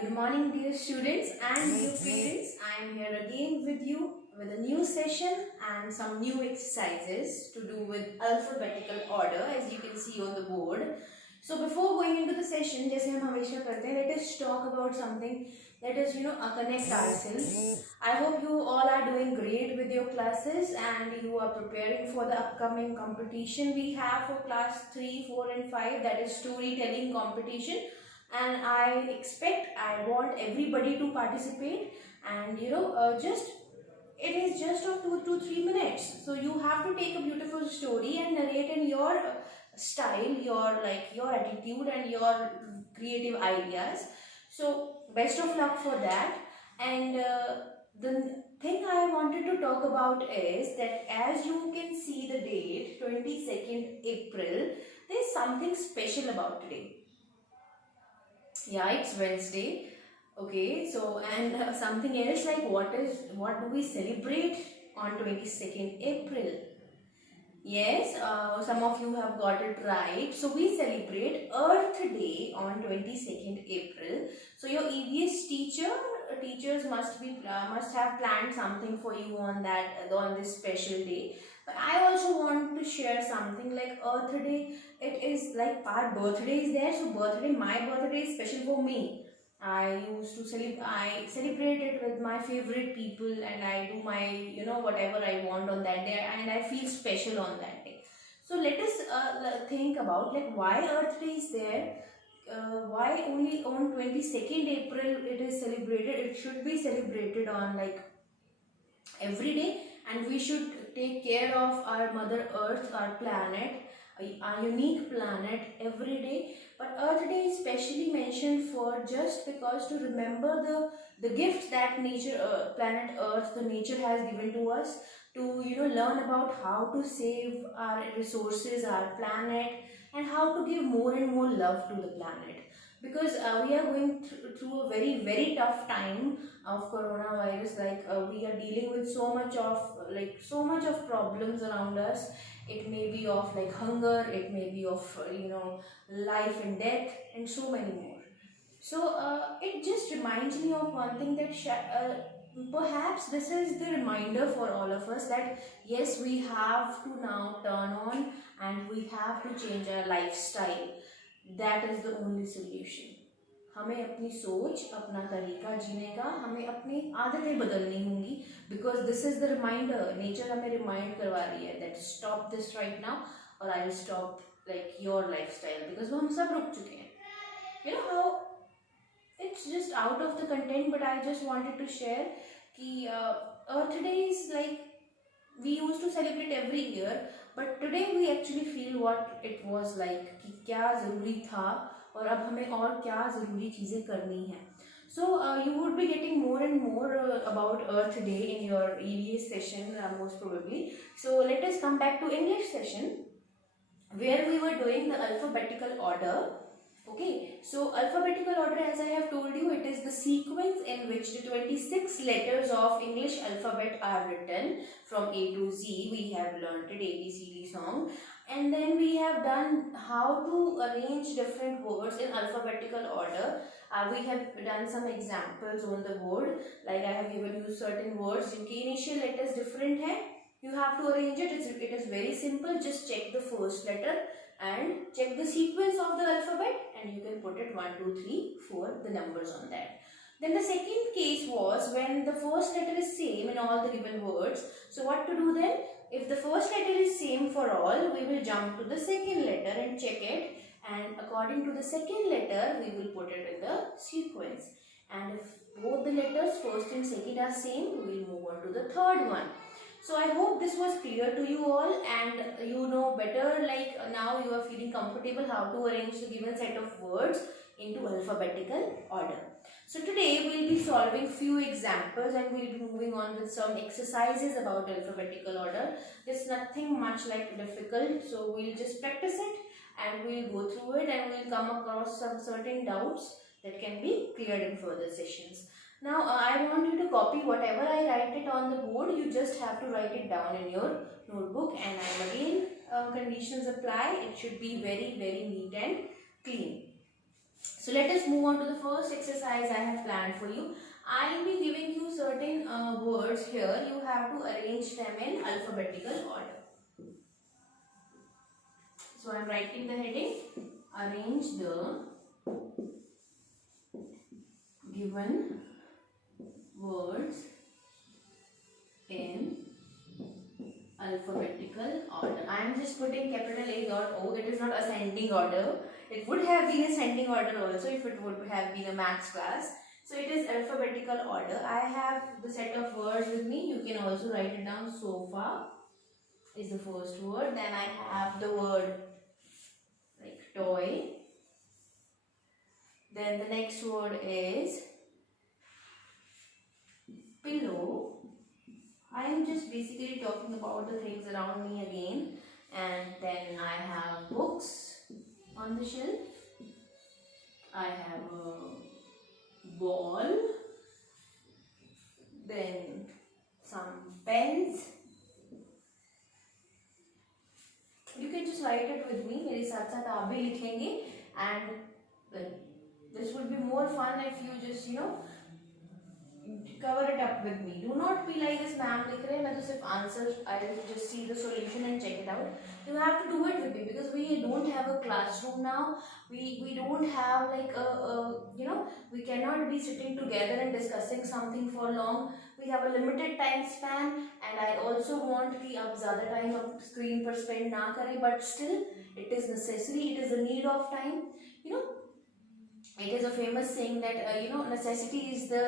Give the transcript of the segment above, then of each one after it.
Good morning, dear students and dear parents. I am here again with you with a new session and some new exercises to do with alphabetical order, as you can see on the board. So before going into the session, जैसे हम हमेशा करते हैं, let us talk about something. Let us connect ourselves. I hope you all are doing great with your classes and you are preparing for the upcoming competition we have for class 3, 4 and 5, that is storytelling competition. And I want everybody to participate, and just it is just of 2 to 3 minutes, so you have to take a beautiful story and narrate in your style, your attitude and your creative ideas. So best of luck for that. And the thing I wanted to talk about is that, as you can see the date 22nd April, there is something special about today. Yeah, it's Wednesday. Okay, so and something else, like what do we celebrate on 22nd April? Yes, some of you have got it right. So we celebrate Earth Day on 22nd April. So your EVS teachers must have planned something for you on this special day. But I also want to share something like Earth Day. It is like our birthday is there. So my birthday is special for me. I celebrate it with my favorite people, and I do my whatever I want on that day, and I feel special on that day. So let us think about like why Earth Day is there. Why only on 22nd April it is celebrated? It should be celebrated on like every day, and we should take care of our Mother Earth, our planet, our unique planet every day. But Earth Day is specially mentioned for just because to remember the gift that nature, planet Earth, the nature has given to us, to learn about how to save our resources, our planet, and how to give more and more love to the planet. Because we are going through a very very tough time of coronavirus. Like we are dealing with so much of problems around us. It may be of like hunger, it may be of life and death, and so many more. So it just reminds me of one thing, that perhaps this is the reminder for all of us that yes, we have to now turn on, and we have to change our lifestyle. That is the only solution. हमें अपनी सोच, अपना तरीका जीने का, हमें अपनी आदतें बदलनी होंगी. Because this is the reminder. Nature हमें रिमाइंड करवा रही है that stop this right now, और I will stop like your lifestyle. Because वो हम सब रुक चुके हैं. You know how it's just out of the content, but I just wanted to share कि Earth Day is like we used to celebrate every year, but today we actually feel what it was like, कि क्या ज़रूरी था और अब हमें और क्या ज़रूरी चीज़ें करनी हैं. So you would be getting more and more about Earth Day in your EVS session most probably. So let us come back to English session, where we were doing the alphabetical order. Okay, so alphabetical order, as I have told you, it is the sequence in which the 26 letters of English alphabet are written from A to Z. We have learnt it, ABCD song, and then we have done how to arrange different words in alphabetical order. We have done some examples on the board, like I have given you certain words जिनकी initial letters different है. You have to arrange it. It is very simple. Just check the first letter and check the sequence of the alphabet, and you can put it 1 2 3 4, the numbers on that. Then the second case was when the first letter is same in all the given words. So what to do then? If the first letter is same for all, we will jump to the second letter and check it, and according to the second letter we will put it in the sequence. And if both the letters first and second are same, we will move on to the third one. So I hope this was clear to you all, and you know better, like now you are feeling comfortable how to arrange the given set of words into alphabetical order. So today we will be solving few examples, and we will be moving on with some exercises about alphabetical order. It's nothing much like difficult, so we will just practice it, and we will go through it, and we will come across some certain doubts that can be cleared in further sessions. Now I want you to copy whatever I write it on the board. You just have to write it down in your notebook, and I am again conditions apply. It should be very very neat and clean. So let us move on to the first exercise I have planned for you. I will be giving you certain words here. You have to arrange them in alphabetical order. So I am writing the heading. Arrange the given words in alphabetical order. I am just putting capital A dot O. It is not ascending order. It would have been ascending order also if it would have been a maths class. So it is alphabetical order. I have the set of words with me. You can also write it down. Sofa is the first word. Then I have the word like toy. Then the next word is pillow. I am just basically talking about the things around me again. And then I have books on the shelf. I have a ball. Then some pens. You can just write it with me. मेरे साथ साथ आप भी लिखेंगे. And this would be more fun if you just cover it up with me. Do not be like this ma'am लिख रहे हैं मैं तो सिर्फ answer. I will just see the solution and check it out. You have to do it with me because we don't have a classroom now. We don't have like we cannot be sitting together and discussing something for long. We have a limited time span and I also want कि आप ज़्यादा time आप screen पर spend ना करें, but still it is necessary. It is a need of time. It is a famous saying that necessity is the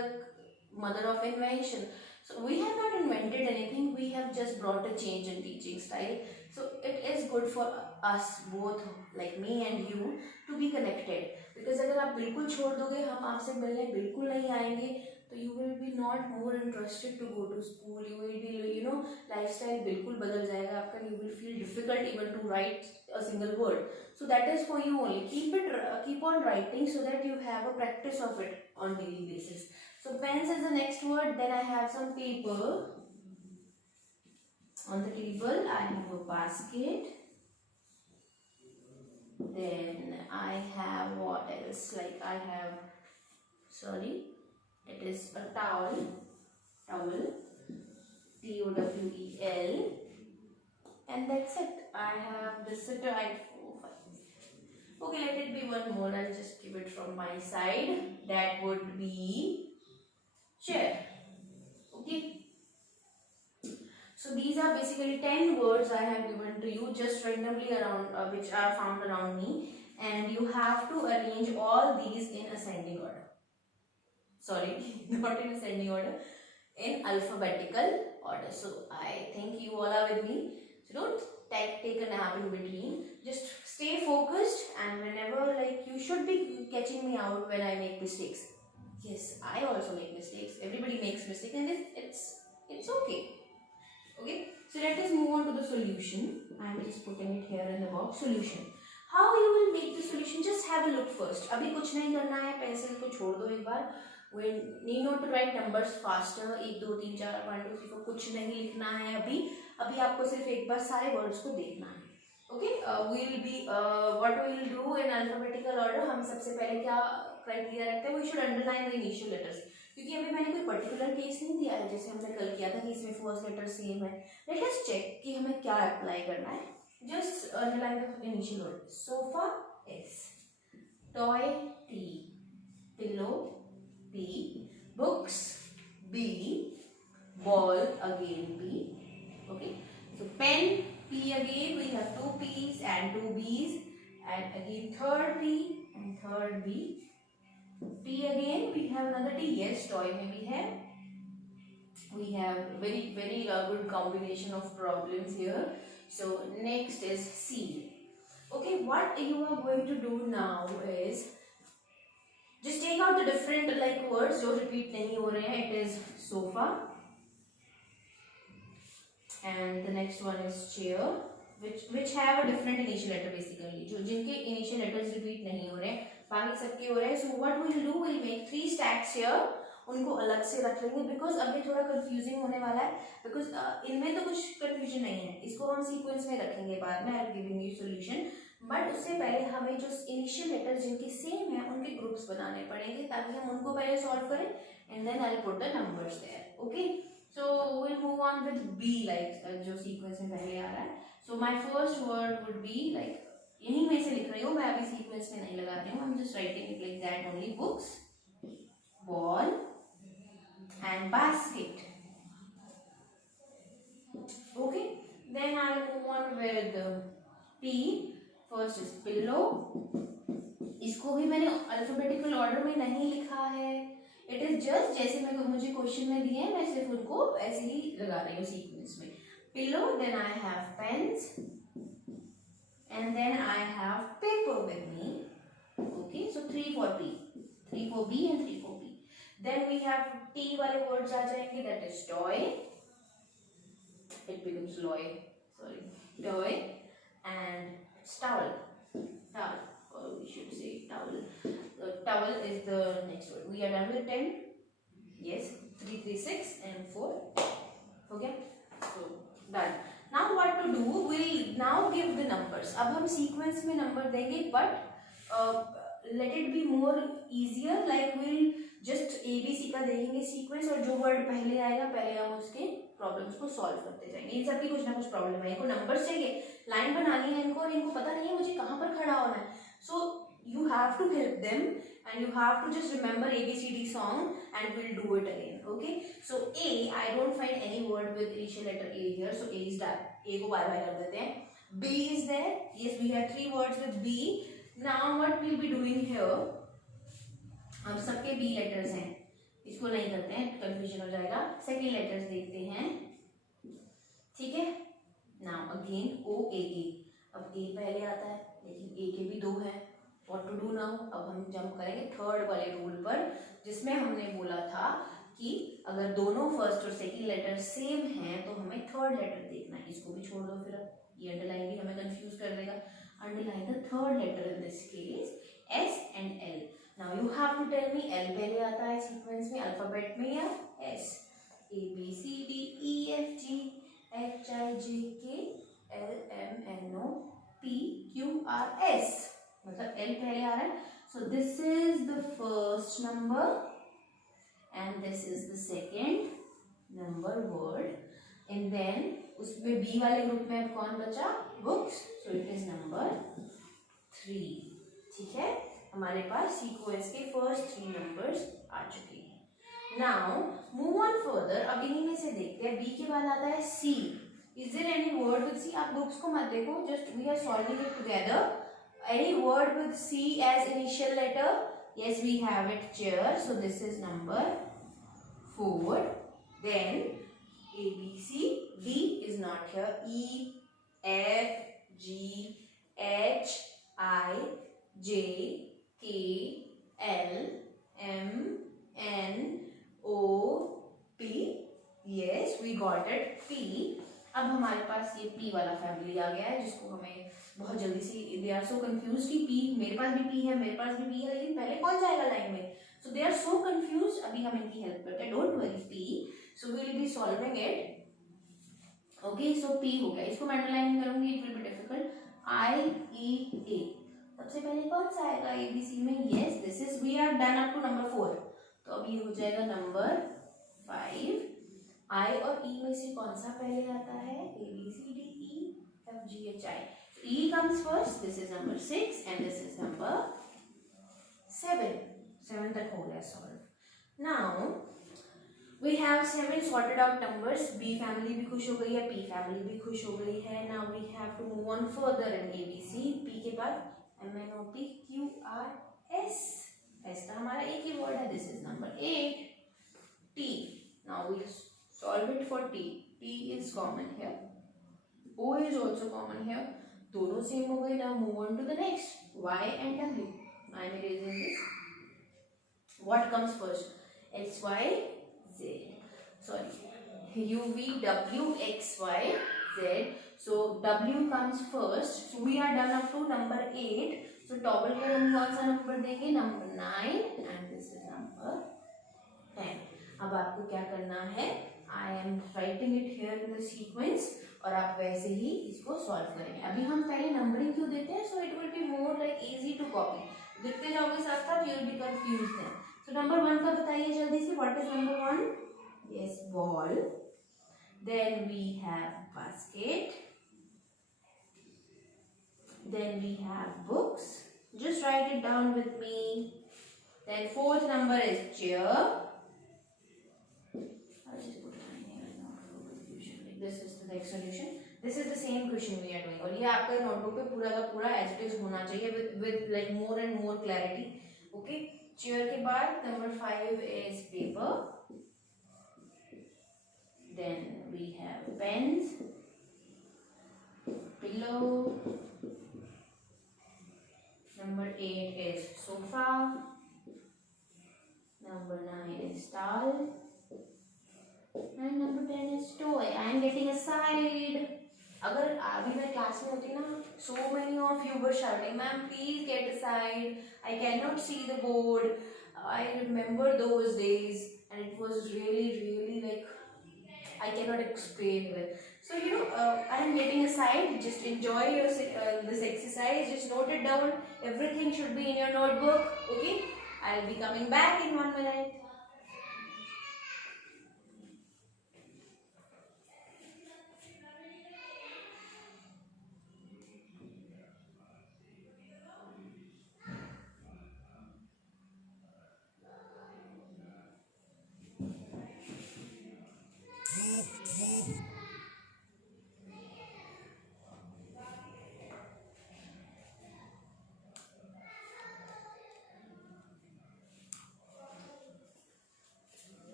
mother of invention. So we have not invented anything, we have just brought a change in teaching style. So it is good for us both, like me and you, to be connected. Because अगर आप बिल्कुल छोड़ दोगे, हम आपसे मिलने बिल्कुल नहीं आएंगे, तो you will be not more interested to go to school. You will be lifestyle बिल्कुल बदल जाएगा आपका. You will feel difficult even to write a single word. So that is for you only. Keep on writing so that you have a practice of it on daily basis. So pens is the next word. Then I have some paper on the table. I have a basket. Then I have what else? Like I have, it is a towel. TOWEL. And that's it. I have the sitter. Okay, let it be one more. I'll just give it from my side. That would be chair. Okay. So these are basically 10 words I have given to you just randomly around, which are found around me, and you have to arrange all these in ascending order. Sorry, not in ascending order, in alphabetical order. So I think you all are with me. So don't take a nap in between. Just stay focused, and whenever you should be catching me out when I make mistakes. Yes, I also make mistakes. Everybody makes mistakes, and it's okay. Okay, so let us move on to the solution. I am just putting it here in the box. Solution. How you will make the solution? Just have a look first. अभी कुछ नहीं करना है. Pencil को छोड़ दो एक बार. We need not to write numbers faster. 1 2 3 4 1 2 3 4 कुछ नहीं लिखना है अभी. अभी आपको सिर्फ एक बार सारे words को देखना है. Okay, what we will do in alphabetical order. हम सबसे पहले क्या criteria रखते हैं? We should underline the initial letters. क्योंकि अभी मैंने कोई पर्टिकुलर केस नहीं दिया है, जैसे हमने कल किया था कि इसमें फर्स्ट लेटर सेम है. लेट अस चेक कि हमें क्या अप्लाई करना है. Just underline the initial word. Sofa S, toy T, pillow P, books B, ball again B. Okay, so pen P again. We have 2 P's and 2 B's, and again third P and third B. T again, we have another T. Yes, toy may be here. We have very good combination of problems here. So next is C. Okay, what you are going to do now is just take out the different words जो repeat नहीं हो रहे हैं. It is sofa, and the next one is chair, which have a different initial letter basically. जो जिनके initial letters repeat नहीं हो रहे हैं, बाकी सबके हो रहे हैं. So what we will do, we'll make 3 stacks here. उनको अलग से रख लेंगे because अभी थोड़ा confusing होने वाला है. Because इनमें तो कुछ confusion नहीं है. इसको हम sequence में रखेंगे बाद में. I'll giving you solution. But उससे पहले हमें जो इनिशियल लेटर्स जिनके सेम है उनके ग्रुप्स बनाने पड़ेंगे ताकि हम उनको पहले सॉल्व करें and then I will put the numbers there. Okay, so will move on with B, like जो सीक्वेंस में पहले आ रहा है. So my first word would be, like यहीं में से लिख रही हूँ मैं, अभी सीक्वेंस में नहीं लगा रही हूँ, I am just writing it like that only. Books, ball and basket. Okay, then I'll move on with P. First is pillow. इसको भी मैंने अल्फाबेटिकल ऑर्डर में नहीं लिखा है. इट इज जस्ट जैसे मैं मुझे क्वेश्चन में दिए हैं मैं सिर्फ उनको ऐसे ही लगा रही हूँ सीक्वेंस में. Pillow, then I have pens and then I have paper with me. Okay, so 3 for P, 3 for B and 3 for P. Then we have T वाले वर्ड्स आ जाएंगे, that is toy. It becomes toy and towel. Or we should say towel. Towel is the next word. We are done with 10. Yes, 3, 3, 6 and 4. Okay, so done. Now what to do? We'll now give the numbers. अब हम sequence में number देंगे, but let it be more easier. Like we'll just ABC का देखेंगे sequence और जो word पहले आएगा पहले हम उसके प्रॉब्लम्स को सॉल्व करते जाएंगे. इन सबकी कुछ ना कुछ प्रॉब्लम है, इनको नंबर्स चाहिए, लाइन बनानी है इनको और इनको पता नहीं है मुझे कहाँ पर खड़ा होना है. So you have to help them and you have to just remember ABCD song and will do it again. Okay, so A, I don't find any word with initial letter A here, so A is that. A को bye bye कर देते हैं. B is there. Yes, we have 3 words with B. Now what will be doing here, अब सबके B letters हैं, इसको नहीं करते हैं, कंफ्यूजन हो जाएगा. सेकेंड लेटर्स देखते हैं. ठीक है, नाउ अगेन OAA. अब A पहले आता है लेकिन A के भी 2 हैं. What to do now? अब हम जंप करेंगे थर्ड वाले रूल पर जिसमें हमने बोला था कि अगर दोनों फर्स्ट और सेकंड लेटर सेम हैं तो हमें थर्ड लेटर देखना है. इसको भी छोड़ दो, फिर अब ये अंडरलाइन भी हमें कंफ्यूज कर देगा. Underline the third letter in this case S and L. Now you have to tell me L पहले आता है सीक्वेंस में अल्फाबेट में या S? ABCDEFG HIJK LMNOPQRS, मतलब L पहले आ रहा है. So this is the first number and this is the second number word. And then उसमें B वाले ग्रुप में अब कौन बचा? Books. So it is number 3. ठीक है, हमारे पास सीक्वेंस के फर्स्ट 3 नंबर्स आ चुके हैं. Now move on further. अब इन्हीं में से देखते हैं. B के बाद आता है C. Is there any word with C? आप बुक्स को मत देखो, just we are solving it together. Any word with C as initial letter? Yes, we have it, chair. So this is number 4. Then A, B, C. D is not here. E, F, G, H, I, J, K, L, M, N, O, P. Yes, we got it. P. अब हमारे पास ये P वाला family आ गया है जिसको हमें बहुत जल्दी से, दे आर सो कंफ्यूज कि P, मेरे पास भी P है, मेरे पास भी P है, लेकिन पहले कौन जाएगा लाइन में? So they are so confuse. अभी हम इनकी हेल्प करते हैं. Don't worry P. So we will be solving it. Okay, so P हो गया. इसको मैं अंडरलाइन करूंगी, it will be difficult. IEA. सबसे पहले कौन सा आएगा ABC में? Yes, this is, we are done up to number 4. तो अब ये हो जाएगा नंबर 5. I और E में से कौन सा पहले आता है? ABCDEFGHI. So E comes first. This is number 6 and this is number 7. 7 तक हो गया solve. Now we have 7 sorted out numbers. B family भी खुश हो गई है, P family भी खुश हो गई है. Now we have to move on further in ABC. P के बाद MNOPQRS. S का हमारा एक ही वर्ड है. This is number 8. T. Now we solve it for T. T is common here. O is also common here. दोनों same हो गए. Now move on to the next. Y and W. I am erasing this. What comes first? X, Y, Z. Sorry. U, V, W, X, Y, Z. So W comes first. So we are done up to number 8. So toggle को हम कौन सा number देंगे? Number 9 and this is number 10. अब आपको क्या करना है? I am writing it here in the sequence. और आप वैसे ही इसको सॉल्व करेंगे। अभी हम पहले नंबरिंग क्यों देते हैं, so it will be more like easy to copy, देखते जाओगे साथ साथ, you will be confused then. So number 1 का बताइए जल्दी से, what is number 1? Yes, ball. Then we have basket, then we have books, just write it down with me. Then fourth number is chair. I'll just put a line here, not for confusion. Like this is the next solution. This is the same question we are doing, और ये आपके notebook पे पूरा का पूरा as it is होना चाहिए with like more and more clarity. Okay, chair के बाद number 5 is paper. Then we have pens, pillow. Number 8 is sofa. Number 9 is towel. And number 10 is toy. I am getting a side. अगर अभी मैं class में होती ना, so many of you were shouting, "Ma'am, please get a side. I cannot see the board." I remember those days, and it was really like I cannot explain it. So I am getting a side. Just enjoy this exercise. Just note it down. Everything should be in your notebook. Okay? I'll be coming back in 1 minute.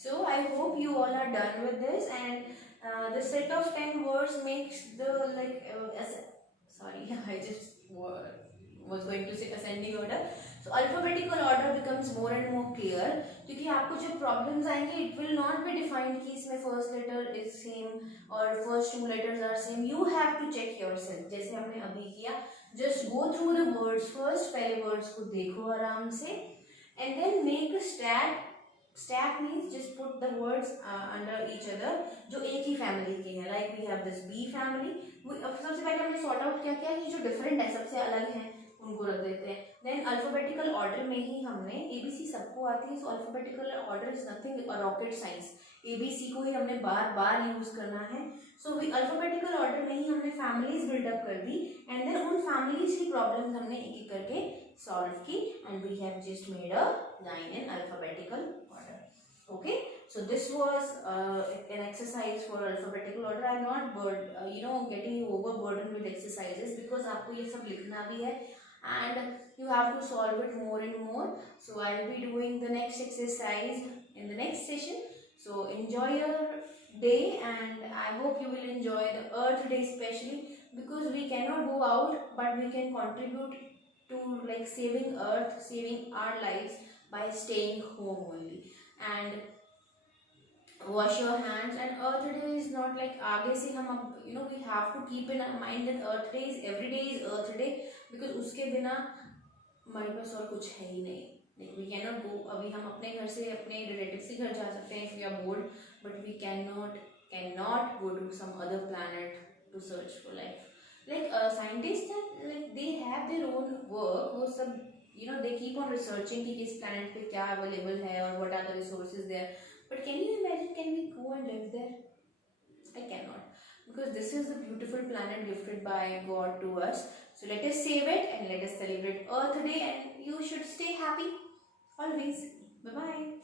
So I hope you all are done with this, and the set of 10 words makes the sorry, I just was going to say ascending order. So alphabetical order becomes more and more clear, क्योंकि आपको जो problems आएंगे, it will not be defined कि इसमें first letter is same और first 2 letters are same. You have to check yourself, जैसे हमने अभी किया. Just go through the words first, पहले words को देखो आराम से, and then make a stack. Stack means just put the words under each other जो एक ही family के हैं. Like we have this B family. सबसे पहले हमने sort out क्या किया, ये जो different है, सबसे अलग हैं, उनको रख देते हैं. Then alphabetical order में ही हमने ABC सबको आती है, so alphabetical order is nothing a rocket science. ABC को ही हमने बार बार यूज करना है. So alphabetical order में ही हमने families build up कर दी, and then उन families की problems हमने एक एक करके solve की, and we have just made a line in alphabetical order. Okay, so this was an exercise for alphabetical order. I am not getting overburdened with exercises because आपको ये सब लिखना भी है, and you have to solve it more and more. So I will be doing the next exercise in the next session. So enjoy your day, and I hope you will enjoy the Earth Day especially, because we cannot go out, but we can contribute to like saving Earth, saving our lives by staying home only. And wash your hands. And Earth Day is not like आगे से हम अब we have to keep in our mind that Earth Day is every day is Earth Day, because उसके बिना हमारे पास और कुछ है ही नहीं. Like we cannot go. अभी हम अपने घर से अपने relatives के घर जा सकते हैं if we are bored, but we cannot go to some other planet to search for life. Like scientists हैं, like they have their own work. वो सब they keep on researching कि किस planet पे क्या available है और what are the resources there. But can you imagine, can we go and live there? I cannot, because this is the beautiful planet gifted by God to us. So let us save it and let us celebrate Earth Day, and you should stay happy always. Bye bye.